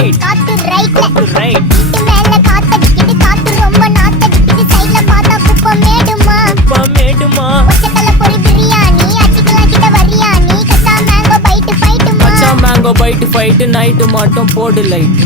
right காத்து ரைட்ல right வீட்டு மேல காத்தடிக்குது காத்து ரொம்ப நாத்தடிக்குது சைடுல பார்த்தா குப்பை மேடுமா மேடுமா ஒச்சக்கல்ல பொரி பிரியாணி அடிக்கலாம் கிட்ட வரியாணி கச்சா மேங்கோ பைட்டு ஃபைட்டுமா மச்சான் மேங்கோ பைட் ஃபைட் நைட்டு மட்டும் போடு லைட்